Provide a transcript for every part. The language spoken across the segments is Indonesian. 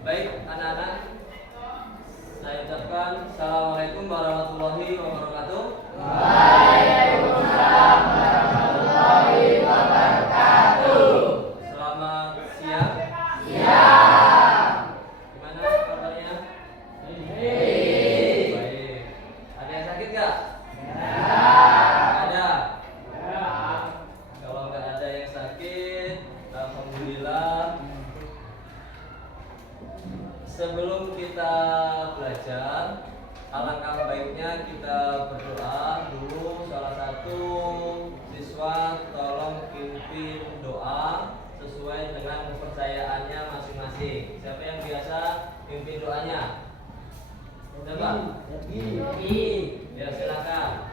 Baik anak-anak, saya ucapkan Assalamualaikum warahmatullahi wabarakatuh. Waalaikumsalam warahmatullahi wabarakatuh. Selamat siang. Siang. Gimana kabarnya? Baik. Baik. Ada yang sakit nggak? Ya. Ada. Ya. Kalau nggak ada yang sakit, alhamdulillah. Sebelum kita belajar, alangkah baiknya kita berdoa dulu. Salah satu siswa tolong pimpin doa sesuai dengan kepercayaannya masing-masing. Siapa yang biasa pimpin doanya? Coba. Ya, silakan.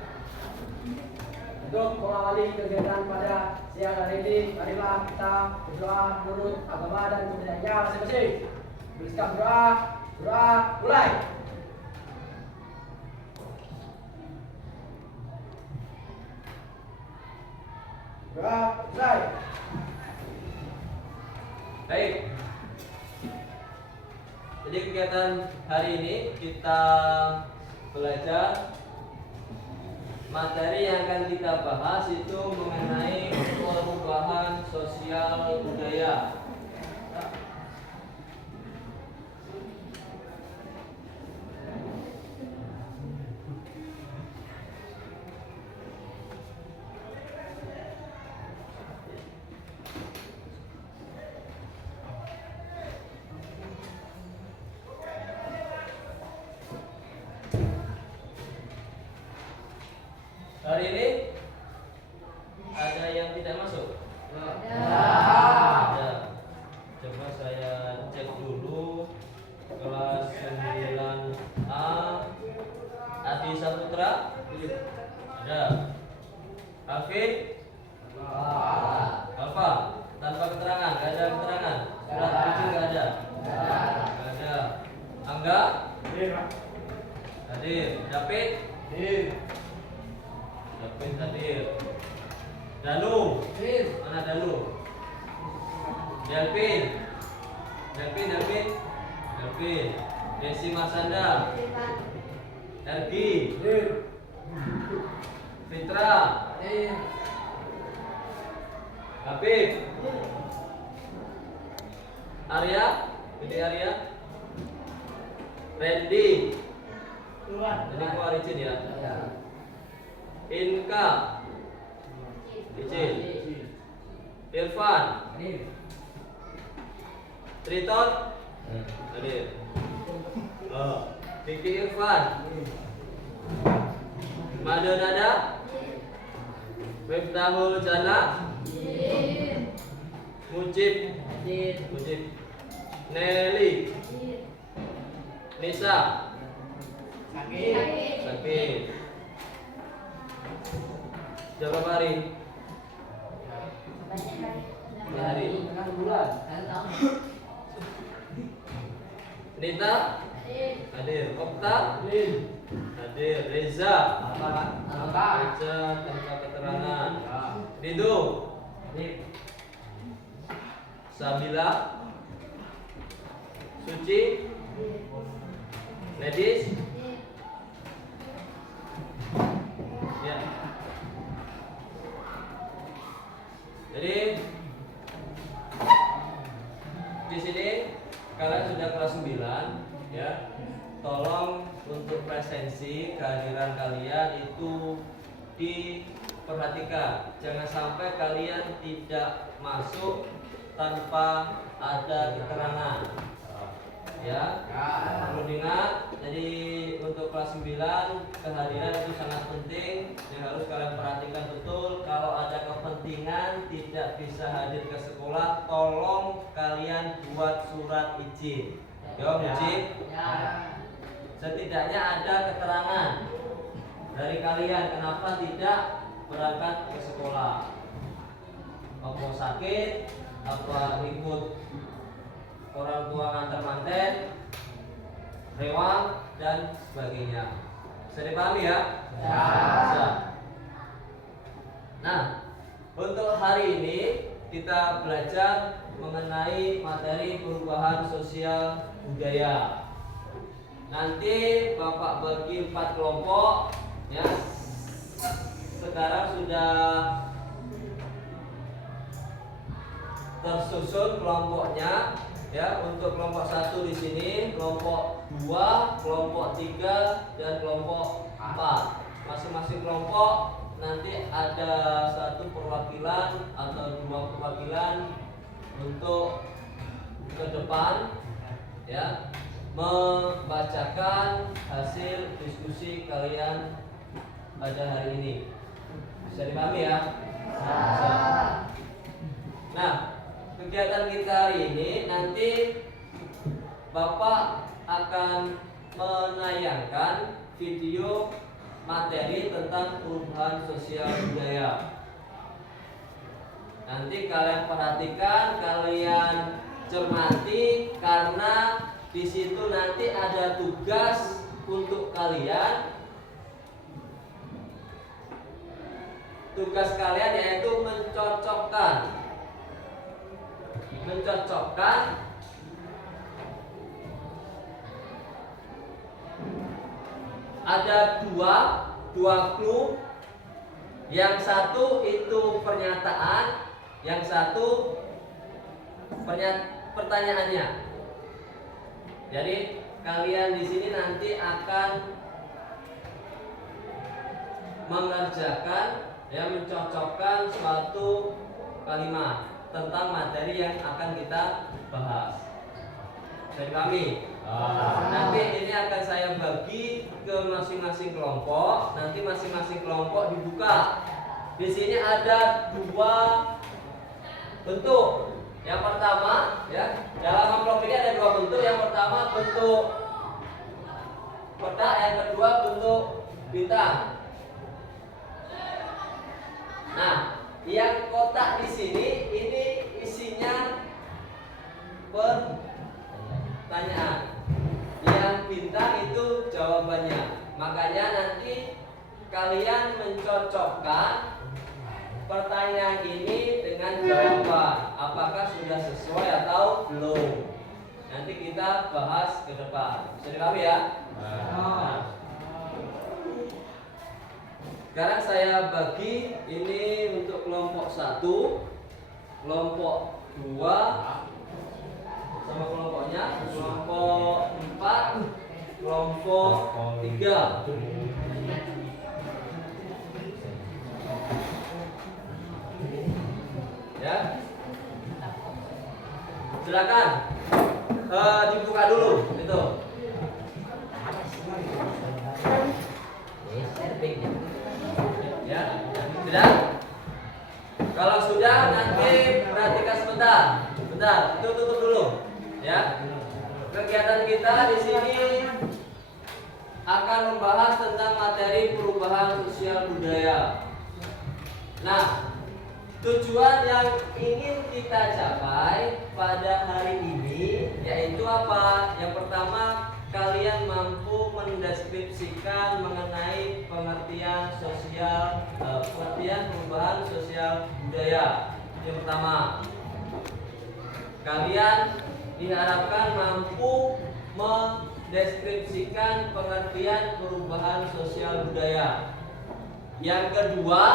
Untuk mengawali kegiatan pada siang hari ini, marilah kita berdoa menurut agama dan kepercayaannya masing-masing. Tuliskan doa, mulai. Doa, mulai. Baik. Jadi kegiatan hari ini kita belajar materi yang akan kita bahas itu mengenai perubahan sosial budaya. Hari ini ada yang tidak masuk? Ada. Coba saya cek dulu. Kelas 9A Adi Saputra? Ada. Alvin? Apa? Tanpa keterangan? Gak ada keterangan? Surat izin gak ada? Gak ada. Angga? Hadir. David? David hadir. Danu? Mana Danu? Delvin? Delvin? Desi Marsanda? Ergi? Fitra? Habib? Arya? Ini Arya? Randy? Ini keluar izin ya? Inka? Izin. Irfan? Triton? Hadir. Diki Irfan? Madonada? Miftahul Jana? Mujib? Nelly? Nisa? Sakit. Jam berapa hari? Hari. Nita? Hadir. Okta? Hadir. Reza? Reza tanpa keterangan. Rindu? Sabila? Suci? Nedis? Ya. Jadi di sini kalian sudah kelas 9 ya. Tolong untuk presensi kehadiran kalian itu diperhatikan. Jangan sampai kalian tidak masuk tanpa ada keterangan. Ya, perlu diingat. Jadi untuk kelas 9 kehadiran itu sangat penting. Yang harus kalian perhatikan betul. Kalau ada kepentingan tidak bisa hadir ke sekolah, tolong kalian buat surat izin. Yo, Mujib. Setidaknya ada keterangan dari kalian kenapa tidak berangkat ke sekolah. Apa sakit? Apa ikut orang tua ngantar manten, rewang dan sebagainya. Bisa dipahami ya? Bisa. Nah, untuk hari ini kita belajar mengenai materi perubahan sosial budaya. Nanti Bapak bagi 4 kelompok ya. Sekarang sudah tersusun kelompoknya ya. Untuk kelompok 1 di sini, kelompok 2, kelompok 3 dan kelompok 4. Masing-masing kelompok nanti ada 1 perwakilan atau 2 perwakilan untuk ke depan ya, membacakan hasil diskusi kalian pada hari ini. Bisa dipahami ya? Bisa. Nah, kegiatan kita hari ini nanti Bapak akan menayangkan video materi tentang perubahan sosial budaya. Nanti kalian perhatikan, kalian cermati, karena di situ nanti ada tugas untuk kalian. Tugas kalian yaitu mencocokkan ada dua clue. Yang satu itu pernyataan, yang satu pertanyaannya. Jadi kalian di sini nanti akan mengerjakan ya, mencocokkan suatu kalimat tentang materi yang akan kita bahas. Jadi kami nanti ini akan saya bagi ke masing-masing kelompok. Nanti masing-masing kelompok dibuka. Di sini ada 2 bentuk. Yang pertama ya, dalam amplop ini ada 2 bentuk. Yang pertama bentuk kotak, yang kedua bentuk bintang. Nah, yang kotak di sini ini isinya pertanyaan. Yang bintang itu jawabannya. Makanya nanti kalian mencocokkan pertanyaan ini dengan jawaban. Apakah sudah sesuai atau belum? Nanti kita bahas ke depan. Bisa dipahami ya? Nah. Sekarang saya bagi ini untuk kelompok 1, kelompok 2 sama kelompoknya, kelompok 4, kelompok 3. Ya. Silakan dibuka dulu itu. Ya, sudah? Kalau sudah nanti perhatikan sebentar. Bentar, itu tutup dulu. Ya. Kegiatan kita di sini akan membahas tentang materi perubahan sosial budaya. Nah, tujuan yang ingin kita capai pada hari ini yaitu apa? Yang pertama, kalian mampu mendeskripsikan mengenai pengertian perubahan sosial budaya. Yang pertama, kalian diharapkan mampu mendeskripsikan pengertian perubahan sosial budaya. Yang kedua,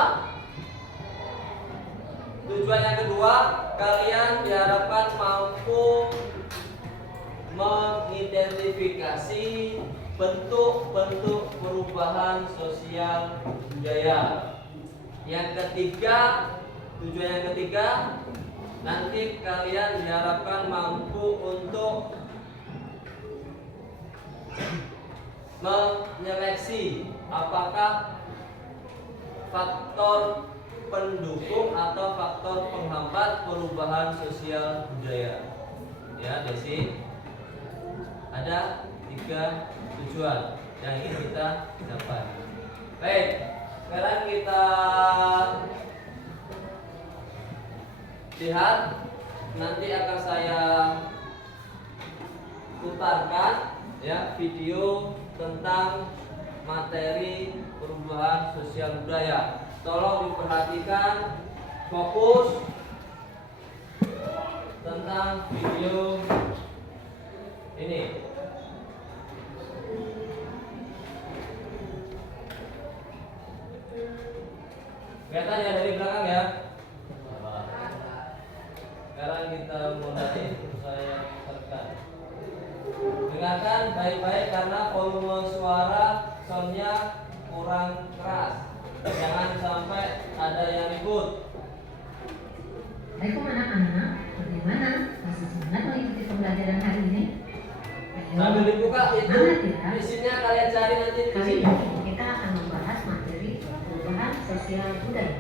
tujuan yang kedua, kalian diharapkan mampu mengidentifikasi bentuk-bentuk perubahan sosial budaya. Yang ketiga, tujuan yang ketiga, nanti kalian diharapkan mampu untuk menyeleksi apakah faktor pendukung atau faktor penghambat perubahan sosial budaya. Ya, Desi, ada 3 tujuan yang ingin kita capai. Baik, sekarang kita lihat, nanti akan saya putarkan ya video tentang materi perubahan sosial budaya. Tolong diperhatikan, fokus tentang video ini. Kelihatan ya dari belakang ya. Sekarang kita mulai, saya putarkan. Dengarkan baik-baik karena volume suara soundnya kurang keras. Jangan sampai ada yang ribut. Assalamualaikum anak-anak, bagaimana? Masih semangat mengikuti pembelajaran hari ini? Ayo, Sambil dibuka itu semangat ya. isinya kalian cari nanti di Kali sini. ini kita akan membahas materi perubahan sosial budaya.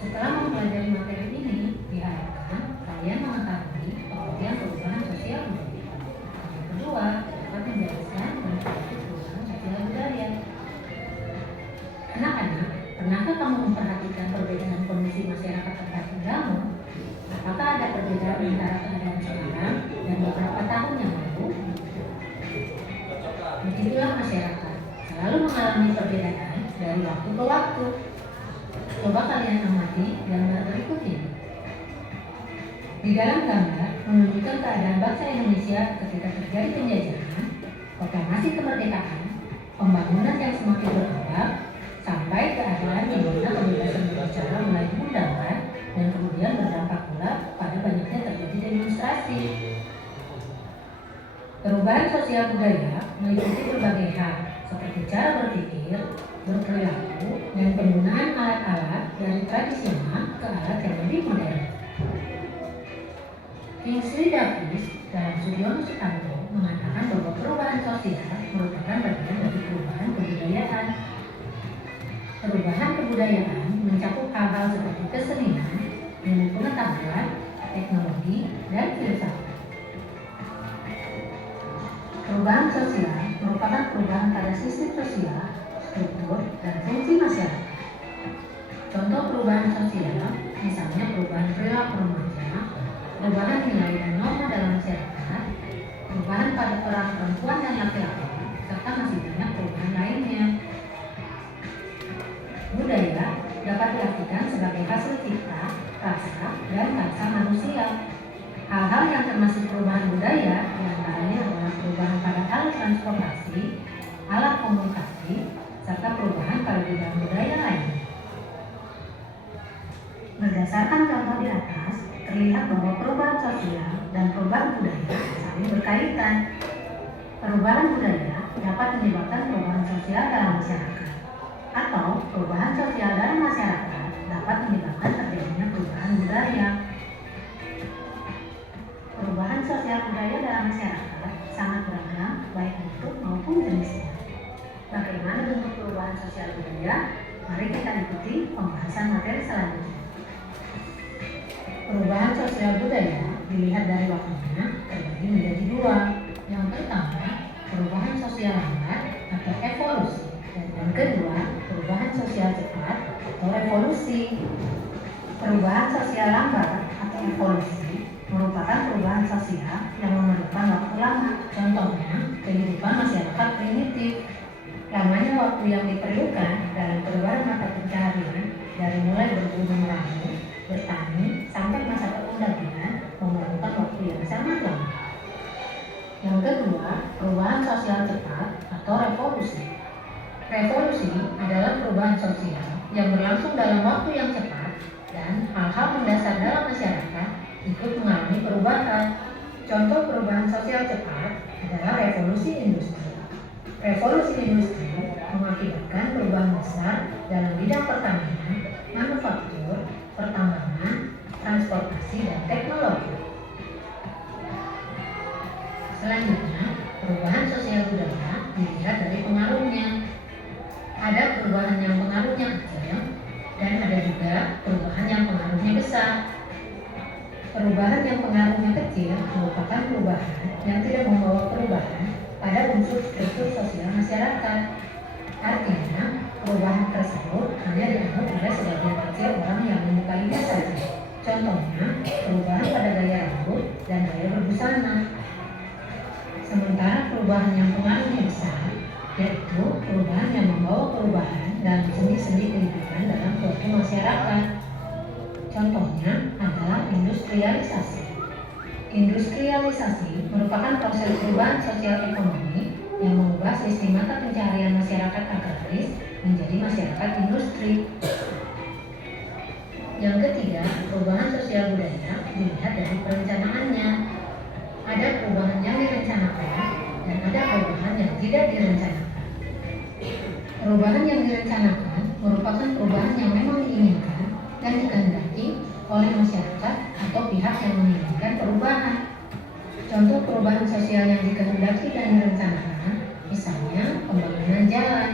Setelah mempelajari materi ini, diharapkan kalian mengetahui pengertian perubahan sosial budaya. Yang kedua, dapat menjelaskan bentuk perubahan sosial budaya. Anak-anak, pernahkah kamu memperhatikan perbedaan kondisi masyarakat tempat tinggalmu? Apakah ada perbedaan antara keadaan sekarang dan beberapa tahun yang lalu? Begitulah masyarakat selalu mengalami perbedaan dari waktu ke waktu. Coba kalian amati gambar berikut ini. Di dalam gambar menunjukkan keadaan bangsa Indonesia ketika terjadi penjajahan, proklamasi kemerdekaan, pembangunan yang semakin berkembang, sampai keadaan di mana kebebasan berbicara mulai diundangkan dan kemudian berdampak pula pada banyaknya terjadi demonstrasi. Perubahan sosial budaya meliputi berbagai hal seperti cara berpikir, berperilaku, dan penggunaan alat-alat dari tradisional ke alat yang lebih modern. Kingsley Davis dan Suryono Sutanto mengatakan bahwa perubahan sosial merupakan bagian dari perubahan kebudayaan. Perubahan kebudayaan mencakup hal-hal seperti kesenian, ilmu pengetahuan, teknologi, dan filsafat. Perubahan sosial merupakan perubahan pada sistem sosial, struktur, dan fungsi masyarakat. Contoh perubahan sosial, misalnya perubahan perilaku remaja, perubahan nilai dan norma dalam masyarakat, perubahan pada peran perempuan dan laki-laki, serta masih banyak perubahan lainnya. Budaya dapat diartikan sebagai hasil cipta, rasa, dan bangsa manusia. Hal-hal yang termasuk perubahan budaya diantaranya adalah perubahan pada alat transportasi, alat komunikasi, serta perubahan pada bidang budaya lainnya. Berdasarkan contoh di atas, terlihat bahwa perubahan sosial dan perubahan budaya saling berkaitan. Perubahan budaya dapat menyebabkan perubahan sosial dalam masyarakat, atau perubahan sosial dalam masyarakat dapat menyebabkan terjadinya perubahan budaya. Perubahan sosial budaya dalam masyarakat sangat beragam, baik bentuk maupun jenisnya. Bagaimana bentuk perubahan sosial budaya? Mari kita ikuti pembahasan materi selanjutnya. Perubahan sosial budaya dilihat dari waktunya terbagi menjadi dua. Yang pertama, perubahan sosial lambat atau evolusi, dan yang kedua, perubahan sosial cepat atau revolusi. Perubahan sosial lambat atau evolusi merupakan perubahan sosial yang memerlukan waktu lama. Contohnya, kehidupan masyarakat primitif. Lamanya waktu yang diperlukan dalam perubahan mata pencaharian dari mulai berburu meramu, bertani, sampai masa perundangan memerlukan waktu yang sangat lama. Yang kedua, perubahan sosial cepat atau revolusi. Revolusi adalah perubahan sosial yang berlangsung dalam waktu yang cepat dan hal-hal mendasar dalam masyarakat ikut mengalami perubahan. Contoh perubahan sosial cepat adalah revolusi industri. Revolusi industri mengakibatkan perubahan besar dalam bidang pertanian, manufaktur, pertambangan, transportasi, dan teknologi. Selanjutnya, perubahan sosial budaya dilihat dari pengaruhnya. Ada perubahan yang pengaruhnya kecil, dan ada juga perubahan yang pengaruhnya besar. Perubahan yang pengaruhnya kecil merupakan perubahan yang tidak membawa perubahan pada unsur struktur sosial masyarakat. Artinya, perubahan tersebut hanya dianggap oleh sebagian kecil orang yang menyukainya saja. Contohnya, perubahan pada gaya rambut dan gaya berbusana. Sementara perubahan yang pengaruhnya besar, yaitu perubahan yang membawa perubahan dalam sendi-sendi kehidupan dalam suatu masyarakat. Contohnya adalah industri Industrialisasi. Industrialisasi merupakan proses perubahan sosial ekonomi yang mengubah sistem mata pencaharian masyarakat agraris menjadi masyarakat industri. Yang ketiga, perubahan sosial budaya dilihat dari perencanaannya. Ada perubahan yang direncanakan dan ada perubahan yang tidak direncanakan. Perubahan yang direncanakan merupakan perubahan yang memang diinginkan dan dikehendaki oleh masyarakat atau pihak yang menginginkan perubahan. Contoh perubahan sosial yang dikehendaki dan direncanakan, misalnya pembangunan jalan.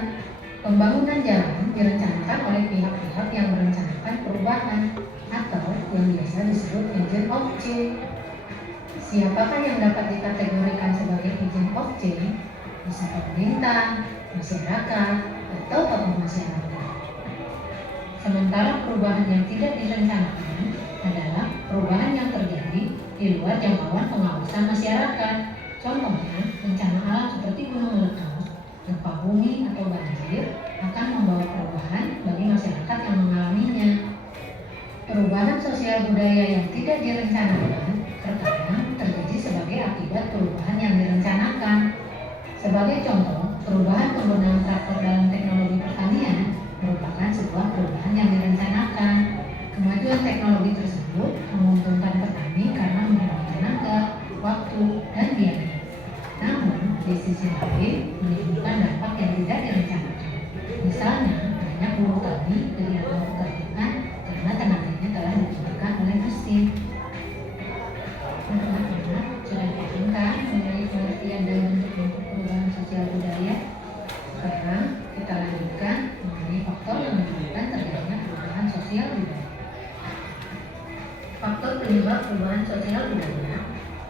Pembangunan jalan direncanakan oleh pihak-pihak yang merencanakan perubahan atau yang biasa disebut agent of change. Siapakah yang dapat dikategorikan sebagai agent of change? Bisa pemerintah, masyarakat, atau tokoh masyarakat. Sementara perubahan yang tidak direncanakan adalah perubahan yang terjadi di luar jangkauan pengawasan masyarakat. Contohnya, bencana alam seperti gunung meletus, gempa bumi atau banjir akan membawa perubahan bagi masyarakat yang mengalaminya. Perubahan sosial budaya yang tidak direncanakan terkadang terjadi sebagai akibat perubahan yang direncanakan. Sebagai contoh, perubahan penggunaan traktor dalam teknologi pertanian merupakan sebuah perubahan yang direncanakan. Kemajuan teknologi tersebut menguntungkan petani karena menghemat tenaga, waktu, dan biaya. Namun, di sisi lain menimbulkan dampak yang tidak direncanakan. Misalnya, banyak buruh tani kehilangan pekerjaan karena tenaganya telah digantikan oleh mesin. Anak-anak sudah pahamkan mengenai pengertian dan bentuk-bentuk perubahan sosial budaya? Sekarang kita lanjutkan mengenai faktor yang menyebabkan terjadinya perubahan sosial budaya. Faktor penyebab perubahan sosial budaya.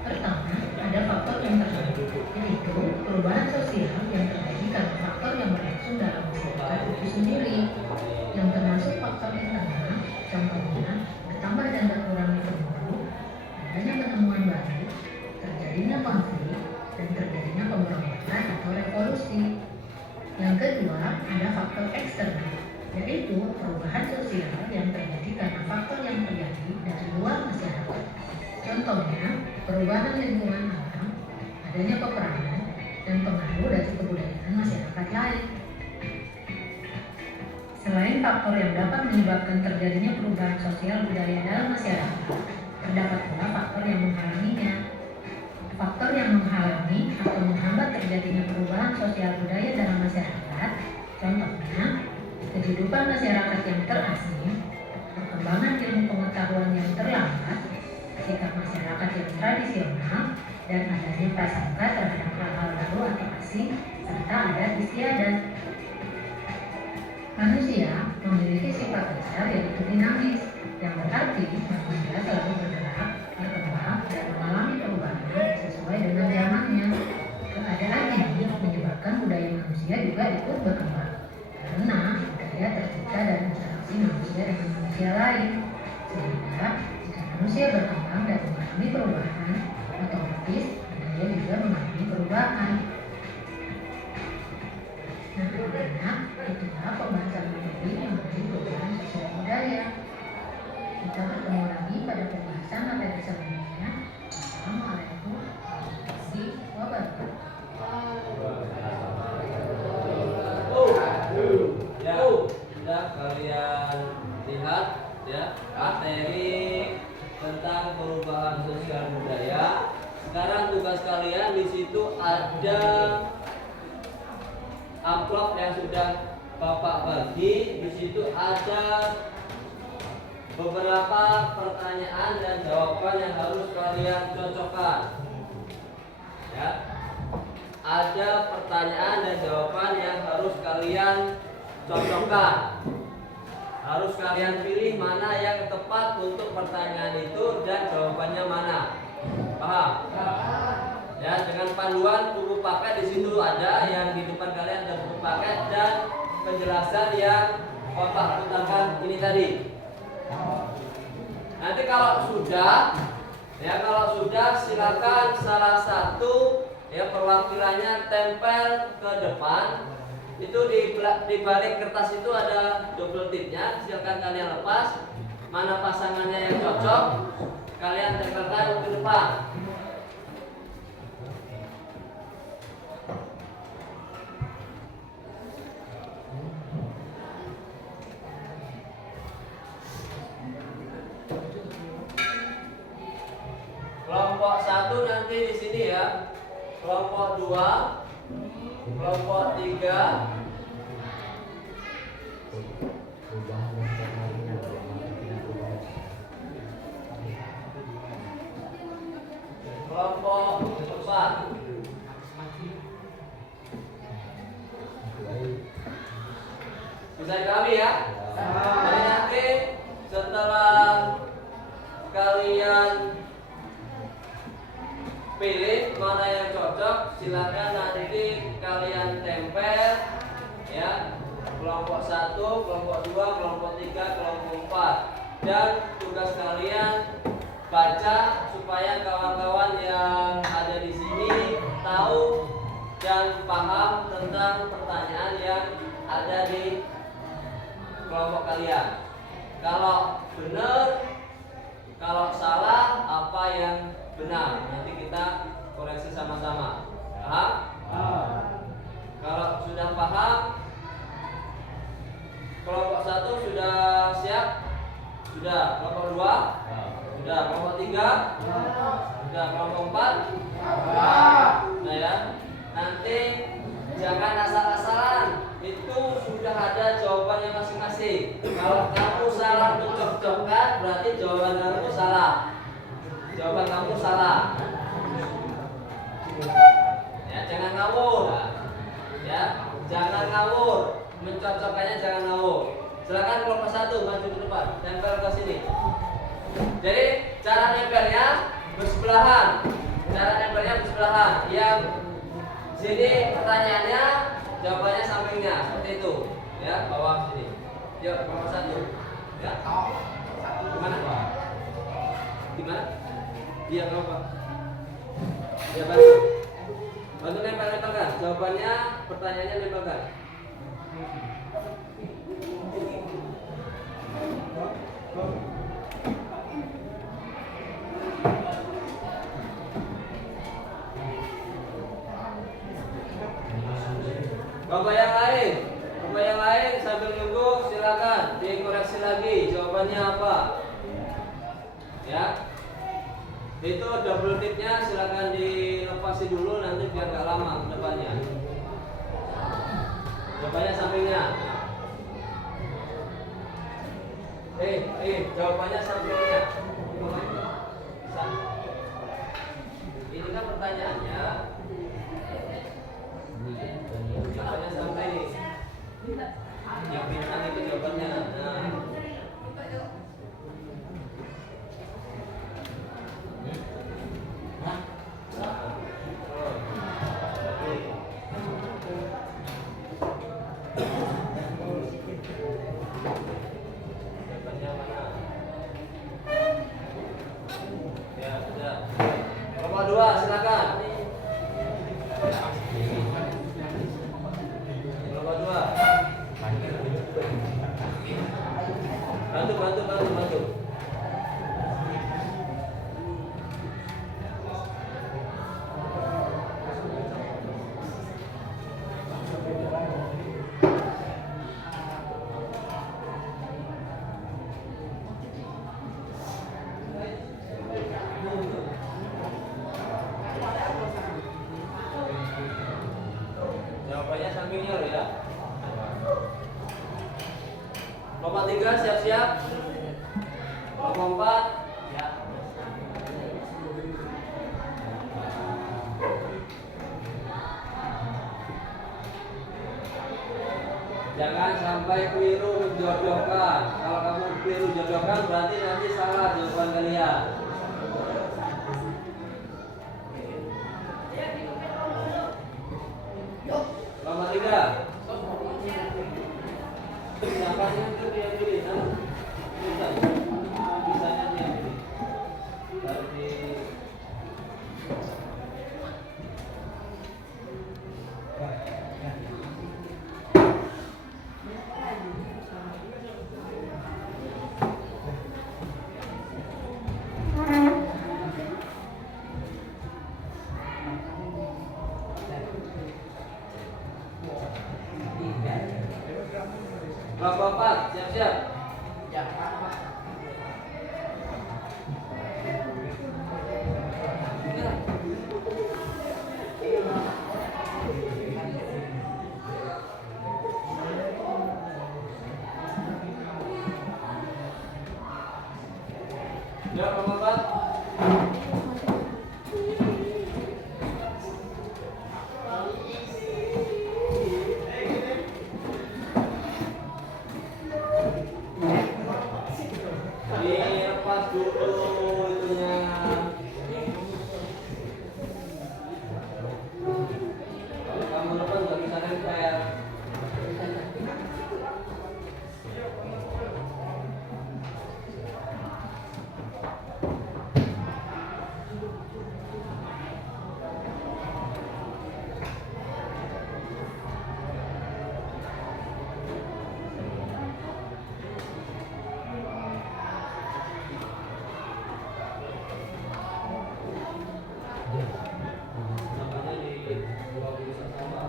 Pertama, ada faktor internal, yaitu perubahan sosial yang terjadi karena faktor yang berlangsung dalam masyarakat itu sendiri. Yang termasuk faktor internal, contohnya bertambah dan berkurangnya penduduk, adanya penemuan baru, terjadinya konflik, dan terjadinya pemberontakan atau revolusi. Yang kedua, ada faktor eksternal, yaitu perubahan sosial yang terjadi karena faktor yang terjadi dari luar masyarakat. Contohnya, perubahan lingkungan alam, adanya peperangan, dan pengaruh dari kebudayaan masyarakat lain. Selain faktor yang dapat menyebabkan terjadinya perubahan sosial budaya dalam masyarakat, terdapat pula faktor yang menghalanginya. Faktor yang menghalangi atau menghambat terjadinya perubahan sosial budaya dalam masyarakat, contohnya kehidupan masyarakat yang terasing, perkembangan ilmu pengetahuan yang terlambat, sikap masyarakat yang tradisional, dan adanya prasangka terhadap hal-hal baru atau asing, serta adat istiadat. Manusia memiliki sifat dasar yaitu dinamis, yang berarti manusia selalu bergerak, berkembang, dan mengalami perubahan sesuai dengan zamannya. Keadaan ini menyebabkan budaya manusia juga ikut berkembang, karena budaya tercipta dari interaksi manusia dengan manusia lain. Sehingga jika manusia berkembang dan mengalami perubahan, otomatis budaya juga mengalami perubahan. Nah, anak-anak, itulah pembahasan materi mengenai perubahan sosial budaya. Kita bertemu lagi pada pembahasan materi selanjutnya. Assalamualaikum warahmatullahi wabarakatuh. Ya, sudah kalian lihat ya materi tentang perubahan sosial budaya. Sekarang tugas kalian di situ ada amplop yang sudah Bapak bagi. Di situ ada beberapa pertanyaan dan jawaban yang harus kalian cocokkan. Ya. Ada pertanyaan dan jawaban yang harus kalian cocokkan. Harus kalian pilih mana yang tepat untuk pertanyaan itu dan jawabannya mana. Paham? Ya, dengan panduan buku paket di situ ada, yang di depan kalian ada buku paket dan penjelasan yang Bapak utamakan ini tadi. Nanti kalau sudah silakan salah satu ya perwakilannya tempel ke depan. Itu di balik kertas itu ada double tipnya, silakan kalian lepas. mana pasangannya yang cocok, kalian tempelkan ke depan. Kelompok 1 nanti di sini ya. Kelompok 2, kelompok 3, kelompok 4. Bisa dipahami ya? Jadi nanti setelah kalian pilih mana yang cocok, silakan nanti kalian tempel ya. Kelompok 1, kelompok 2, kelompok 3, kelompok 4. Dan tugas kalian baca supaya kawan-kawan yang ada di sini tahu dan paham tentang pertanyaan yang ada di kelompok kalian. Kalau benar, kalau salah, apa yang benar. Nanti kita koreksi sama-sama. Paham? Kalau sudah paham, kelompok 1 sudah siap? Sudah. Kelompok 2? Sudah. Kelompok 3? Sudah. Kelompok 4? Nah ya. Nanti jangan asal-asalan. Itu sudah ada jawabannya masing-masing. Kalau kamu salah mencocokkan, berarti jawaban kamu salah. Jawaban kamu salah. Ya, jangan ngawur. Ya, jangan ngawur. Mencocokkannya jangan ngawur. Silakan kelompok 1 maju ke depan, tempel ke sini. Jadi cara nempelnya bersebelahan. Cara nempelnya bersebelahan. Yang sini pertanyaannya, jawabannya sampingnya seperti itu. Ya, bawah sini. Yuk, kelompok 1. Ya. Gimana? Gimana? Iya, kenapa? Ya, bantu. Bantu nempel-nempelkan. Jawabannya, pertanyaannya nempelkan. Kelompok yang lain sambil nunggu silakan dikoreksi lagi jawabannya apa. Ya. Itu double tipnya silakan dilepasi dulu nanti biar nggak lama ke depannya. Jawabannya sampingnya. Jawabannya sampingnya. Ini kan pertanyaannya. Jawabannya samping. Yang bintang itu jawabannya. Nah. Kelompok 2 silakan. Kelompok 2. Bantu. Jawabannya sampingnya loh ya. Kelompok 3 siap-siap. Kelompok 4 ya. Jangan sampai keliru menjodohkan. Kalau kamu keliru jodohkan berarti nanti salah jawaban kalian. Kelompok 3. Siapanya itu dia pilih. Bisanya dia pilih. Dari Kelompok 4, siap-siap. Ya. Ya, kelompok 4. Dilepas dulu itunya. Kalau kamu lepas nggak bisa nempel. Namanya di bawah tulisan sama.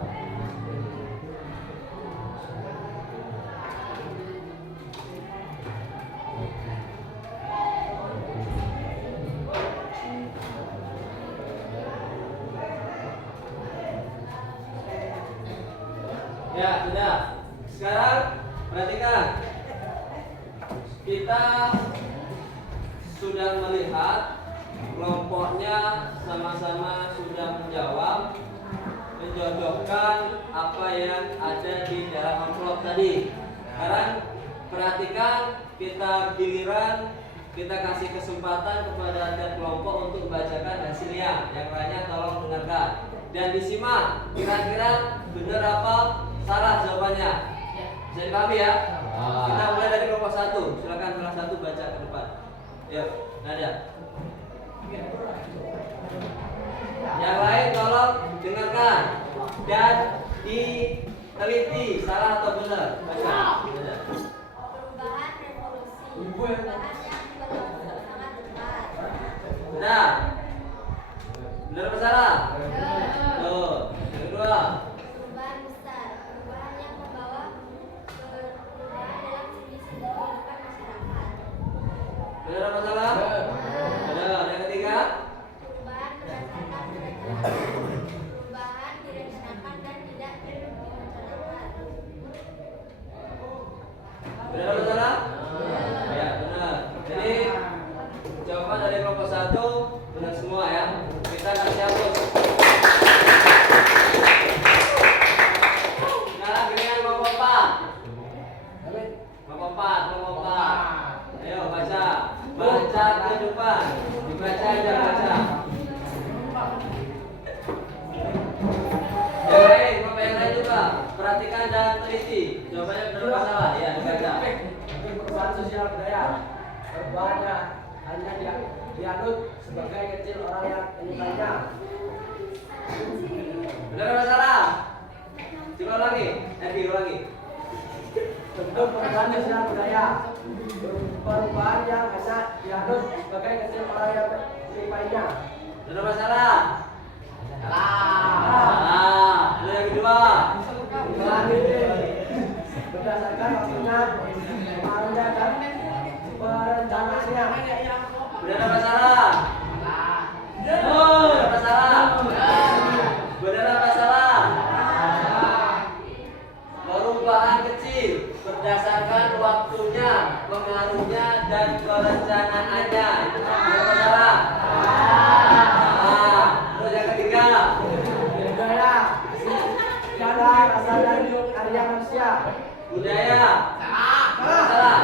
Ya, sudah. Sekarang perhatikan. Kita sudah melihat kelompoknya sama-sama sudah menjawab, menjodohkan apa yang ada di dalam amplop tadi. Sekarang perhatikan, kita giliran, kita kasih kesempatan kepada tiap kelompok untuk membacakan hasilnya. Yang lainnya tolong dengarkan dan disimak. Kira-kira benar apa salah jawabannya? Bisa dipahami ya? Kita mulai dari kelompok 1. Silakan salah satu baca ke depan. Yuk, Nada. Yang lain tolong dengarkan dan diteliti salah atau benar. Baca. Perubahan revolusi. Perubahan yang berlangsung sangat cepat. Benar. Benar apa salah? Benar. Tuh. Yang kedua. Perubahan besar. Perubahan yang membawa perubahan dalam segi-segi kehidupan masyarakat. Benar apa salah? Benar. Yang ketiga. Perubahan berdasarkan perencanaan. Perubahan direncanakan dan tidak direncanakan. Benar apa salah? Ya, benar. Jadi jawaban dari kelompok 1 benar semua ya. Kita kasih hapus. Sekarang giliran kelompok 4. Kelompok 4, kelompok 4. Ayo baca. Baca ke depan. Dibaca aja, baca. Yang lain, kelompok yang lain juga. Perhatikan dan teliti. Jawabannya benar apa salah? Ya, dibaca. Perubahan sosial budaya. Perubahannya hanya dianut sebagai kecil orang yang menyukainya. Benar apa salah? Coba lagi. Ulangi. Bentuk perubahan sosial budaya. Perubahan yang hanya dianut sebagai kecil orang yang menyukainya. Benar apa salah? Salah. Salah. Lalu yang kedua. Perubahan ini berdasarkan waktunya, pengaruhnya dan perencanaannya. Benar apa salah? Benar apa salah? Benar apa salah? Perubahan kecil berdasarkan waktunya, pengaruhnya dan perencanaannya. Benar apa salah? Salah. Terus yang ketiga. Budaya karena asal dari karya manusia. Budaya. Salah.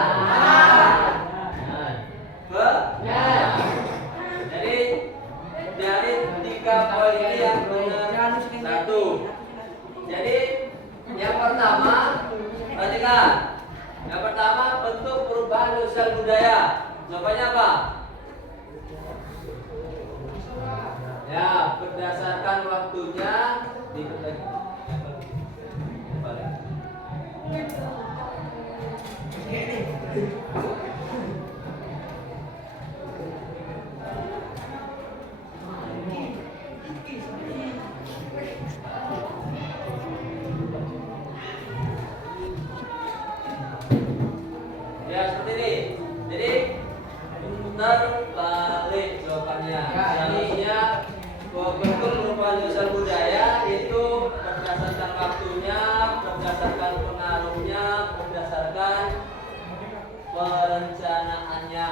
Benar. Jadi dari 3 poin ini yang benar 1. Jadi yang pertama, perhatikan. Yang pertama, bentuk perubahan sosial budaya. Jawabannya apa? Ya, berdasarkan waktunya balik. terbalik jawabannya. Seharusnya bentuk perubahan sosial budaya itu berdasarkan waktunya, berdasarkan pengaruhnya, berdasarkan perencanaannya.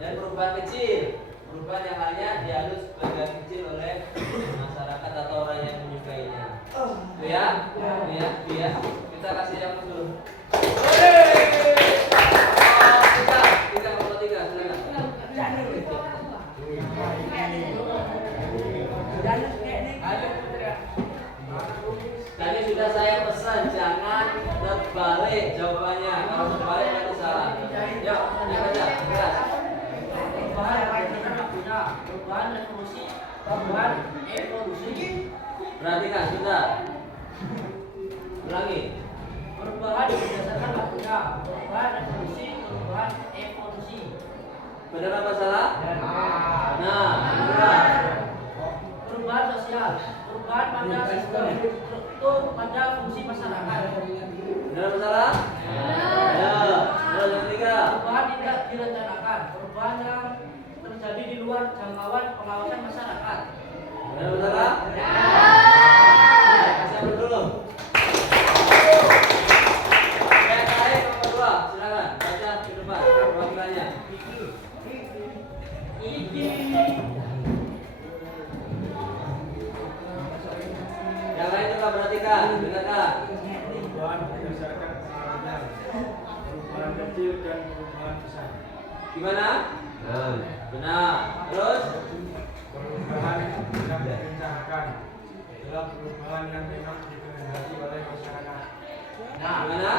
Dan perubahan kecil, perubahan yang hanya dihalus sebagian kecil oleh masyarakat atau orang yang menyukainya. Itu ya, ya. Kita kasih yang dulu. Tiga, silakan. Tadi sudah saya pesan jangan terbalik jawabannya. Kalau terbalik nanti salah. Yuk, dibaca. Keras. Perubahan revolusi, perubahan evolusi. Perhatikan sudah. Ulangi. Perubahan berdasarkan waktunya, perubahan revolusi, perubahan evolusi. Benar apa salah? Nah, Benar. perubahan sosial, perubahan pada sistem struktur pada fungsi masyarakat. Benar apa salah? Ya. Terus yang ketiga. Perubahan tidak direncanakan, perubahan yang terjadi di luar jangkauan pengawasan masyarakat. Benar apa salah? Kasih yang dulu. Yang lain nomor 2, silakan baca di depan perwakilannya. Yang lain coba perhatikan, dengarkan. Perubahan berdasarkan pengaruhnya, perubahan kecil dan perubahan besar. Gimana? Benar. Terus Perubahan yang direncanakan adalah perubahan yang memang dikehendaki oleh masyarakat. gimana?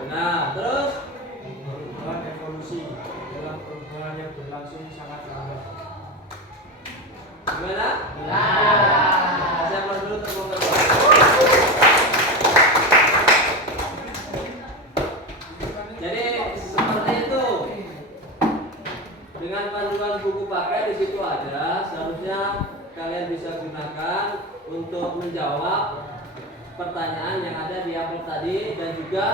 Benar. Terus Perubahan evolusi adalah perubahan yang berlangsung sangat lambat. gimana? Saya mau dulu terbongkar. Jadi seperti itu. Dengan panduan buku pakai di situ ada, seharusnya kalian bisa gunakan untuk menjawab pertanyaan yang ada di upload tadi dan juga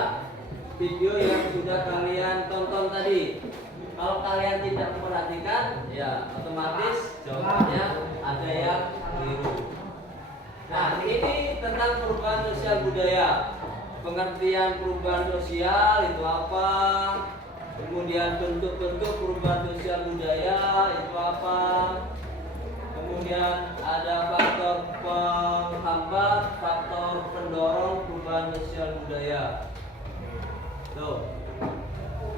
video yang sudah kalian tonton tadi. Kalau kalian tidak memperhatikan, ya otomatis jawabannya ada yang keliru. Nah, ini tentang perubahan sosial budaya. Pengertian perubahan sosial itu apa? Kemudian bentuk-bentuk perubahan sosial budaya itu apa? Kemudian ada faktor penghambat, faktor pendorong perubahan sosial budaya. Tuh.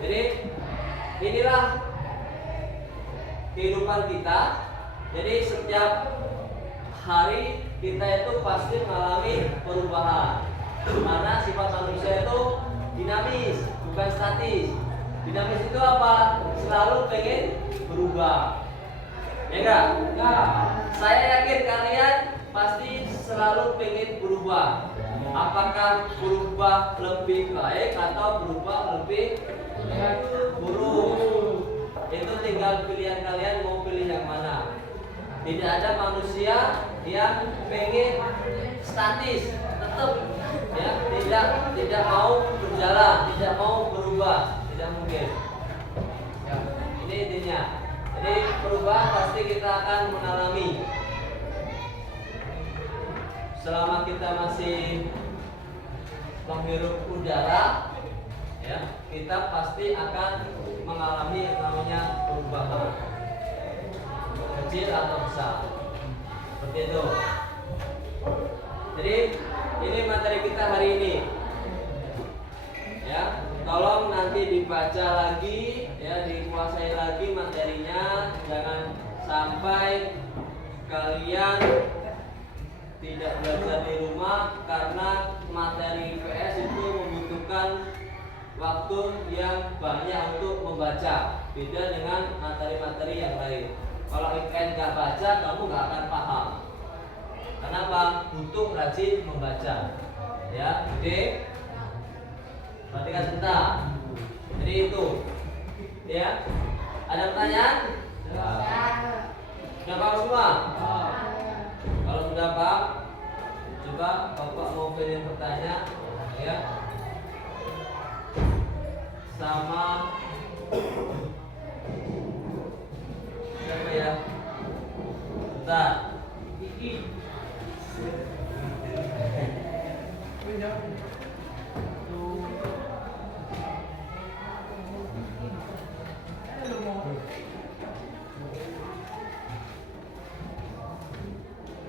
Jadi inilah kehidupan kita. Jadi setiap hari kita itu pasti mengalami perubahan. Karena sifat manusia itu dinamis, bukan statis. Dinamis itu apa? Selalu pengen berubah. Ya enggak? Saya yakin kalian pasti selalu pengen berubah. Apakah berubah lebih baik atau berubah lebih buruk? Itu tinggal pilihan kalian mau pilih yang mana. Tidak ada manusia yang pengen statis, tetap ya, tidak mau berjalan, tidak mau berubah, tidak mungkin. Ya, ini intinya. Jadi perubahan pasti kita akan mengalami. Selama kita masih menghirup udara, ya, kita pasti akan mengalami yang namanya perubahan, kecil atau besar. Seperti itu. Jadi ini materi kita hari ini. Ya, tolong nanti dibaca lagi, ya, dikuasai lagi materinya. Jangan sampai kalian tidak belajar di rumah karena materi IPS itu membutuhkan waktu yang banyak untuk membaca. Beda dengan materi-materi yang lain. Kalau IPS nggak baca, kamu nggak akan paham. Kenapa? Butuh rajin membaca. Ya, oke. Perhatikan sebentar. Jadi itu, ya. Ada pertanyaan? Sudah paham semua? Kalau sudah paham, coba Bapak mau pilih pertanyaan, ya. Sama Bentar.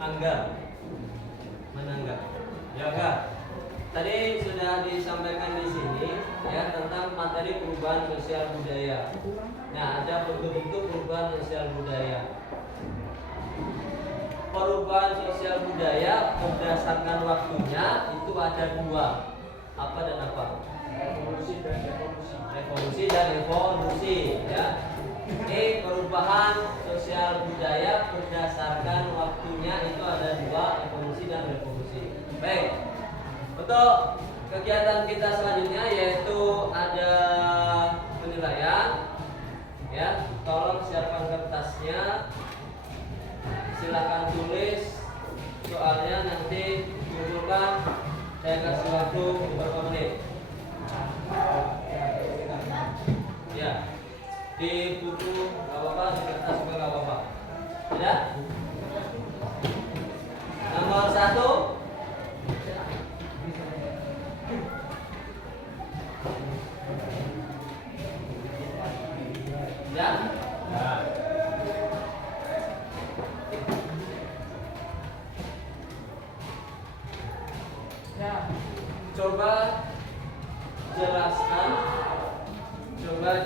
Angga, mana Angga? Ya Angga. Tadi sudah disampaikan di sini ya tentang materi perubahan sosial budaya. Nah, ada bentuk-bentuk perubahan sosial budaya. Perubahan sosial budaya berdasarkan waktunya itu ada dua. Apa dan apa? Revolusi dan evolusi. Revolusi dan evolusi ya. Ini perubahan sosial budaya berdasarkan waktunya itu ada dua, evolusi dan revolusi. Baik. Untuk kegiatan kita selanjutnya yaitu ada penilaian. Ya, tolong siapkan kertasnya. Silakan tulis soalnya nanti kumpulkan. Saya kasih waktu beberapa menit. Ya, di buku nggak apa-apa, di kertas juga nggak apa-apa. Ya. Nomor 1. Ya. Coba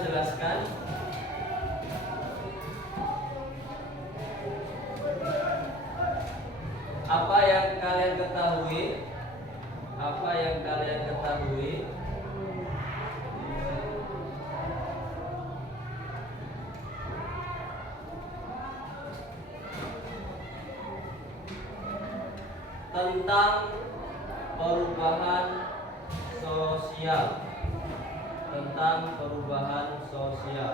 jelaskan apa yang kalian ketahui tentang perubahan sosial.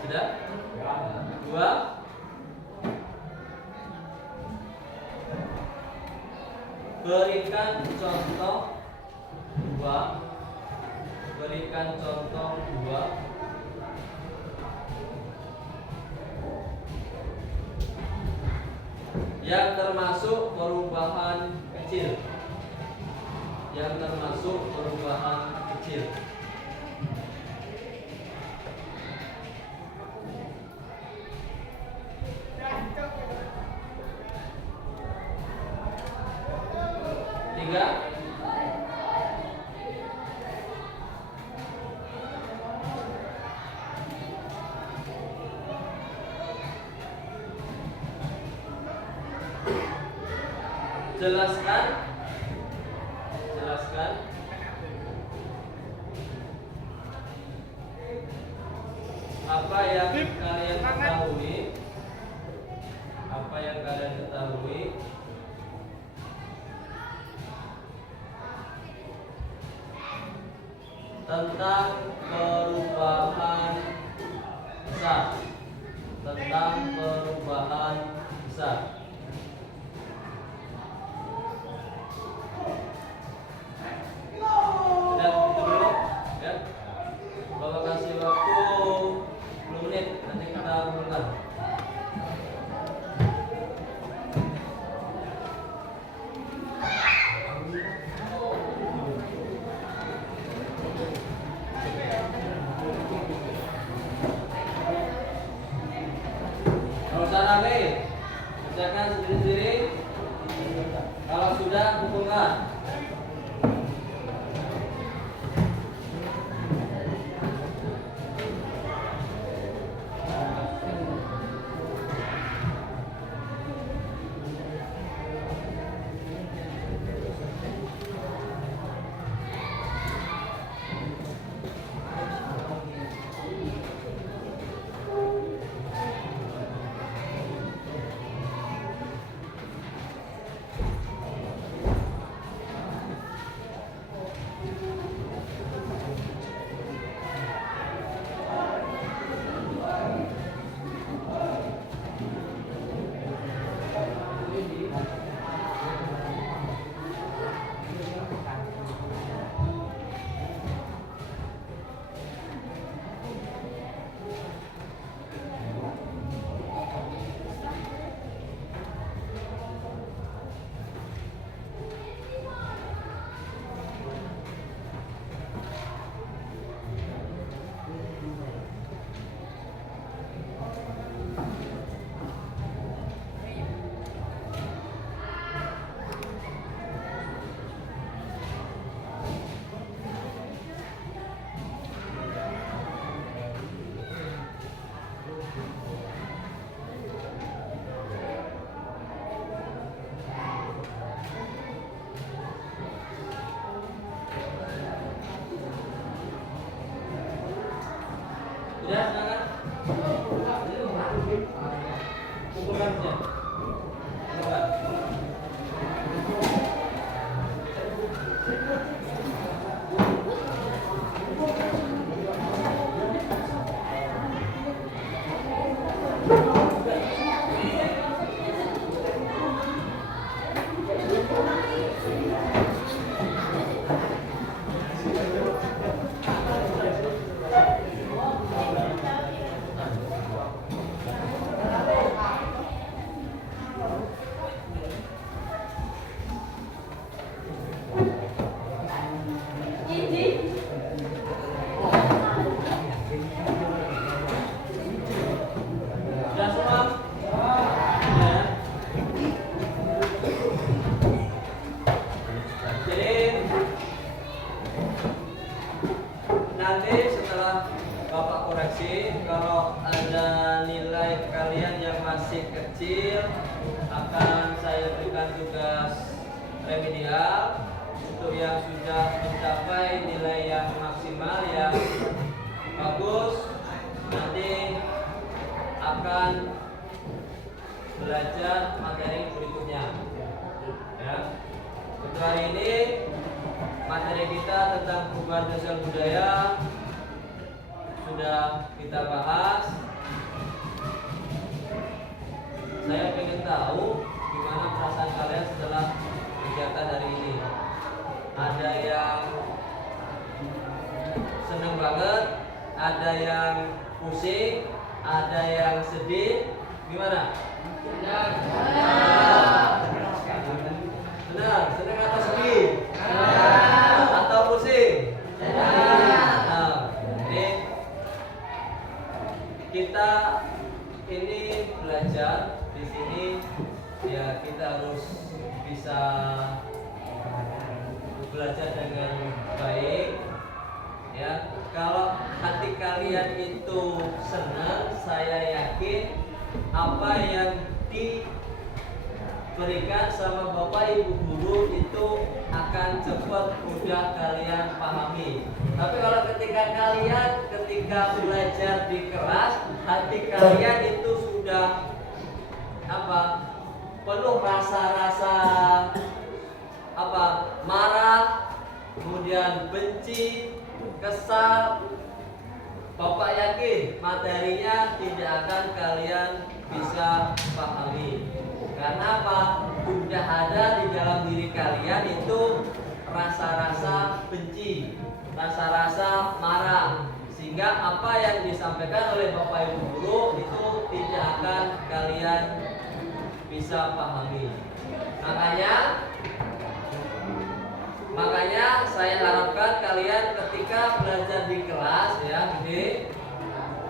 Sudah? 2. Berikan contoh 2 yang termasuk perubahan kecil. 3. Jelaskan apa yang kalian ketahui tentang perubahan besar. Sudah itu dulu ya. Bapak kasih waktu 10 menit nanti kita mulai. Nggak usah rame, kerjakan Ya, silakan. Kumpulkan saja. Silakan. Sudah semua? Ya. Jadi nanti setelah Bapak koreksi, kalau ada nilai kalian yang masih kecil, akan saya berikan tugas remedial. Untuk yang sudah mencapai nilai yang maksimal yang bagus, nanti akan belajar materi berikutnya. Ya. Untuk hari ini materi kita tentang perubahan sosial budaya sudah kita bahas. Saya ingin tahu gimana perasaan kalian setelah kegiatan hari ini. Ada yang senang banget, ada yang pusing, ada yang sedih. Gimana? Senang. Senang atau sedih? Atau pusing? Nah, ini kita ini belajar di sini ya, kita harus bisa belajar dengan baik ya. Kalau hati kalian itu senang, saya yakin apa yang diberikan sama Bapak Ibu guru itu akan cepat mudah kalian pahami. Tapi kalau ketika belajar di kelas, hati kalian itu sudah penuh rasa-rasa marah, kemudian benci, kesal, Bapak yakin materinya tidak akan kalian bisa pahami. Karena apa? Sudah ada di dalam diri kalian itu rasa-rasa benci, rasa-rasa marah, sehingga apa yang disampaikan oleh Bapak Ibu guru itu tidak akan kalian bisa pahami. Makanya saya harapkan kalian ketika belajar di kelas ya,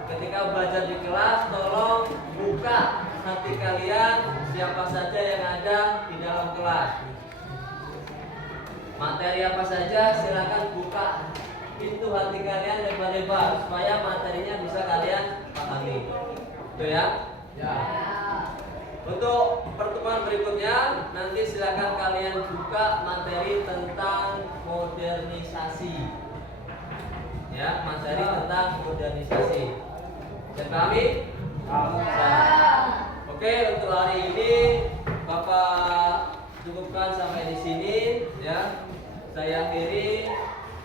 ketika belajar di kelas tolong buka hati kalian, siapa saja yang ada di dalam kelas. Materi apa saja silakan buka pintu hati kalian lebar-lebar supaya materinya bisa kalian pahami. Itu ya? Ya. Untuk pertemuan berikutnya nanti silakan kalian buka materi tentang modernisasi. Ya, materi tentang modernisasi. Bisa pahami? Oke, untuk hari ini Bapak cukupkan sampai di sini ya. Saya akhiri.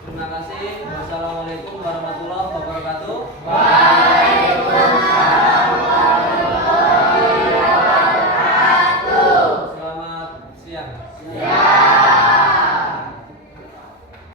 Terima kasih. Wassalamualaikum warahmatullahi wabarakatuh. Waalaikumsalam warahmatullahi wabarakatuh. Selamat siang.